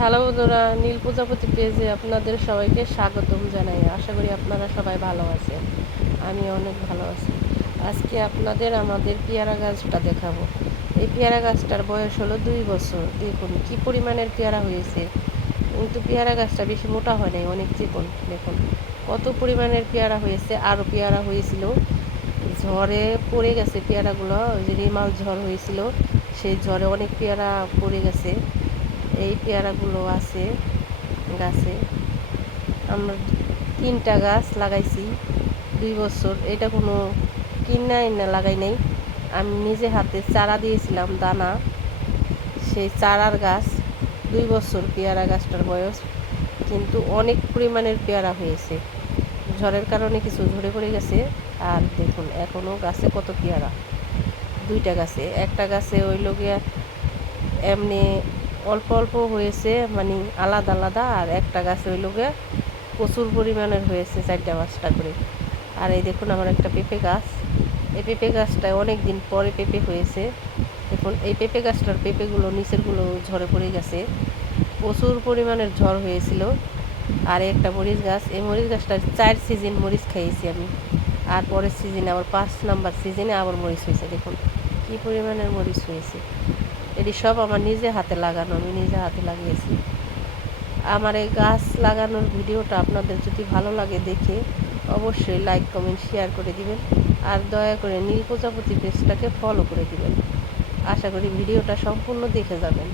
Hello বন্ধুরা, নীল প্রজাপতি পেজে আপনাদের সবাইকে স্বাগতম জানাই। আশা করি আপনারা সবাই ভালো আছেন। আমি অনেক ভালো আছি। আজকে আপনাদের আমাদের পেয়ারা গাছটা দেখাবো। এই পেয়ারা গাছটার বয়স হলো 2 বছর। দেখুন কি পরিমাণের পেয়ারা হয়েছে, কিন্তু পেয়ারা গাছটা বেশি মোটা হয় নাই, অনেক চিকন। দেখুন কত পরিমাণের পেয়ারা হয়েছে। আরও পেয়ারা হয়েছিল, ঝড়ে পড়ে গেছে পেয়ারাগুলো। ওই যে রিমাল ঝড় হয়েছিল, সেই ঝড়ে অনেক পেয়ারা পড়ে গেছে। এই পেয়ারাগুলো আছে গাছে। আমরা 3টা গাছ লাগাইছি 2 বছর। এটা কোনো কিনাই না, লাগাই নাই, আমি নিজে হাতে চারা দিয়েছিলাম, দানা। সেই চারার গাছ, 2 বছর পেয়ারা গাছটার বয়স, কিন্তু অনেক পরিমাণের পেয়ারা হয়েছে। ঝড়ের কারণে কিছু ঝরে পড়ে গেছে। আর দেখুন এখনও গাছে কত পেয়ারা। 2টা গাছে, একটা গাছে ওই লগিয়া এমনি অল্প অল্প হয়েছে, মানে আলাদা আলাদা। আর একটা গাছে ওই লোকে প্রচুর পরিমাণের হয়েছে, 4টা 5টা করে। আর এই দেখুন আমার একটা পেঁপে গাছ। এই পেঁপে গাছটায় অনেক দিন পরে পেঁপে হয়েছে। দেখুন এই পেঁপে গাছটার পেঁপেগুলো নিচেরগুলো ঝরে পড়ে গেছে, প্রচুর পরিমাণের ঝড় হয়েছিল। আর একটা মরিচ গাছ, এই মরিচ গাছটার 4 সিজন মরিচ খাইয়েছি আমি। আর পরের সিজনে আবার 5 নাম্বার সিজনে আবার মরিচ হয়েছে। দেখুন কী পরিমাণের মরিচ হয়েছে। এটি সব আমার নিজে হাতে লাগানো, আমি নিজে হাতে লাগিয়েছি। আমার এই গাছ লাগানোর ভিডিওটা আপনাদের যদি ভালো লাগে দেখে অবশ্যই লাইক কমেন্ট শেয়ার করে দিবেন। আর দয়া করে নীল প্রজাপতি পেজটাকে ফলো করে দিবেন। আশা করি ভিডিওটা সম্পূর্ণ দেখে যাবেন।